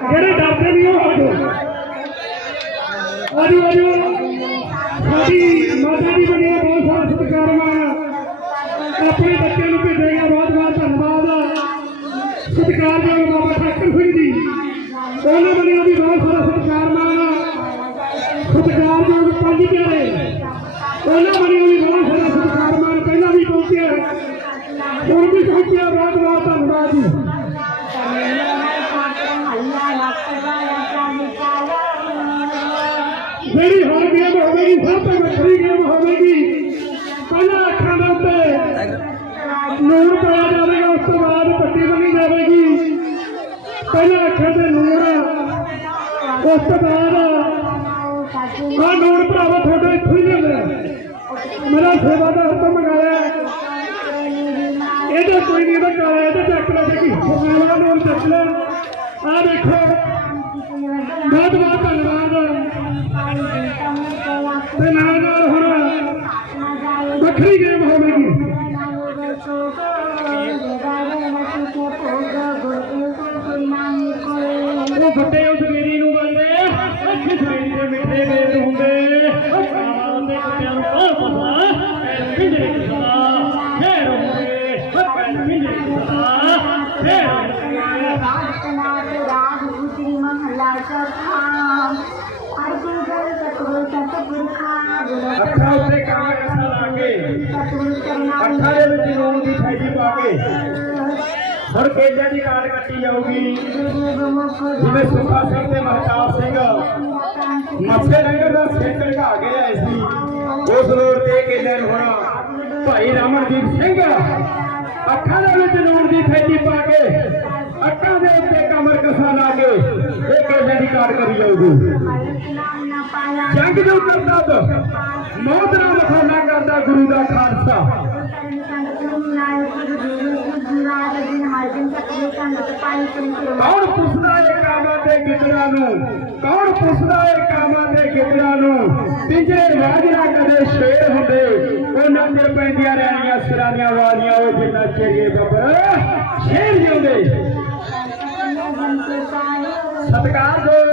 ਜਿਹੜੇ ਡਰਦੇ ਨਹੀਂ ਉਹ ਹਟੋ। ਆਜੋ ਆਜੋ। ਸਾਡੀ ਮਾਤਾ ਜੀ ਬਣੀ ਬਹੁਤ ਸਾਰਾ ਸਤਿਕਾਰ ਮਾਣ ਆਪਣੇ ਬੱਚਿਆਂ ਨੂੰ ਭੇਜੇਗਾ ਬਹੁਤ ਬਹੁਤ ਧੰਨਵਾਦ ਸਤਿਕਾਰਯੋਗ ਬਾਬਾ ਠਾਕਰ ਸਿੰਘ ਜੀ। ਉਹਨਾਂ ਬਣਿਆ ਵੀ ਬਹੁਤ ਸਾਰਾ ਸਤਿਕਾਰ ਮਾਣ ਸਤਿਕਾਰਯੋਗ ਪੰਜ ਪਿਆਰੇ। ਉਹਨਾਂ ਬਣਿਆ ਵੀ ਬਹੁਤ ਸਾਰਾ ਸਤਿਕਾਰ ਮਾਣ ਪਹਿਲਾਂ ਵੀ ਪਹੁੰਚਿਆ। ਹੁਣ ਵੀ ਪਹੁੰਚਿਆ, ਬਹੁਤ ਬਹੁਤ ਧੰਨਵਾਦ ਜੀ। ਜਿਹੜੀ ਹੁਣ ਗੇਮ ਹੋਵੇਗੀ ਸਭ ਤੋਂ ਵੱਖਰੀ ਗੇਮ ਹੋਵੇਗੀ, ਪਹਿਲਾਂ ਅੱਖਾਂ ਦੇ ਉੱਤੇ ਨੂਰ ਪਾਇਆ ਜਾਵੇਗਾ, ਉਸ ਤੋਂ ਬਾਅਦ ਪੱਟੀ ਬੰਨੀ ਜਾਵੇਗੀ। ਪਹਿਲਾਂ ਅੱਖਾਂ ਤੇ ਨੂਰ, ਉਸ ਤੋਂ ਬਾਅਦ ਆ ਨੂਰ ਭਰਾਵਾ ਤੁਹਾਡੇ ਇੱਥੋਂ ਹੀ ਲਿਆਂਦਾ ਮੇਰਾ ਸੇਵਾਦਾਰ ਤੋਂ ਮੰਗਾਇਆ ਇਹਦੇ ਕੋਈ ਨਹੀਂ ਇਹਦਾ ਕਾਲਾ, ਇਹਦੇ ਚੱਕ ਲੈ ਕਿ ਮੇਰਾ ਨੂਰ ਚੱਕ ਲੈ ਆ ਦੇਖੋ। ਬਹੁਤ ਬਹੁਤ ਧੰਨਵਾਦ। ਤੇ ਨਾਲ ਨਾਲ ਹੁਣ ਵੱਖਰੀ ਗੇਮ ਹੋਵੇਗੀ ਉਹ ਫੱਟੇ ਉਸ ਮੇਰੀ ਨੂੰ ਬੰਦੇ ਅੱਖ ਸਵੇਰੀ ਦੇ ਮਿੱਠੇ ਮੇਰ ਹੁੰਦੇ ਕਾਵਾਂ ਦੇ ਕੁੱਤਿਆਂ ਨੂੰ ਕੌਣ ਪਤਾ ਐ ਪਿੰਜਰੇ ਦੀ ਸਦਾ ਫੇਰ ਹੁੰਦੇ ਪੈਰ ਪਿੰਜਰੇ ਦੀ ਸਦਾ ਫੇਰ ਹੁੰਦੇ ਅੱਖਾਂ ਉੱਤੇ ਕਾਲਾ ਕੱਸਾ ਲਾ ਕੇ, ਅੱਖਾਂ ਦੇ ਵਿੱਚ ਨੂਨ ਦੀ ਥੈਲੀ ਪਾ ਕੇ, ਹੁਣ ਕੇਲਿਆਂ ਦੀ ਕਾਟ ਕੱਟੀ ਜਾਊਗੀ। ਜਿਵੇਂ ਸੁਖਾ ਸਿੰਘ ਤੇ ਮਹਤਾਬ ਸਿੰਘ, ਮੱਥੇ ਨਗਰ ਦਾ ਸਿੰਘ ਢਾ ਕੇ ਆਏ ਸੀ। ਉਸ ਰੋਡ ਤੇ ਕੇਲਿਆਂ ਨੂੰ ਹੁਣ ਭਾਈ ਰਮਨਦੀਪ ਸਿੰਘ ਅੱਖਾਂ ਦੇ ਵਿੱਚ ਨੂਨ ਦੀ ਥੈਲੀ ਪਾ ਕੇ, ਅੱਖਾਂ ਦੇ ਉੱਤੇ ਕਮਰ ਕਸਾ ਲਾ ਕੇ, ਇਹ ਕੇਲਿਆਂ ਦੀ ਕਾਟ ਕਰੀ ਜਾਊਗੀ। ਜੰਗ ਜੋ ਕਰਦਾ ਮੌਤ ਨਾਲ ਮਖਾਨਾ ਕਰਦਾ ਗੁਰੂ ਦਾ ਖਾਲਸਾ। ਕੌਣ ਪੁੱਛਦਾ ਏ ਕਾਮਾਂ ਤੇ ਗਿੱਦੜਾਂ ਨੂੰ? ਕੌਣ ਪੁੱਛਦਾ ਏ ਕਾਮਾਂ ਤੇ ਗਿੱਦੜਾਂ ਨੂੰ? ਪਿੰਜਰੇ ਰਾਜਰਾ ਕਦੇ ਸ਼ੇਰ ਹੁੰਦੇ। ਉਹ ਨੰਦਰ ਪੈਂਦੀਆਂ ਰਹਿਣੀਆਂ, ਸਿਰਾਂ ਦੀਆਂ ਵਾਲੀਆਂ, ਉਹ ਜਿੰਨਾ ਚਿਰ ਬੱਬਰ ਸ਼ੇਰ ਜਿਉਂਦੇ। ਸਤਕਾਰ ਦੇ।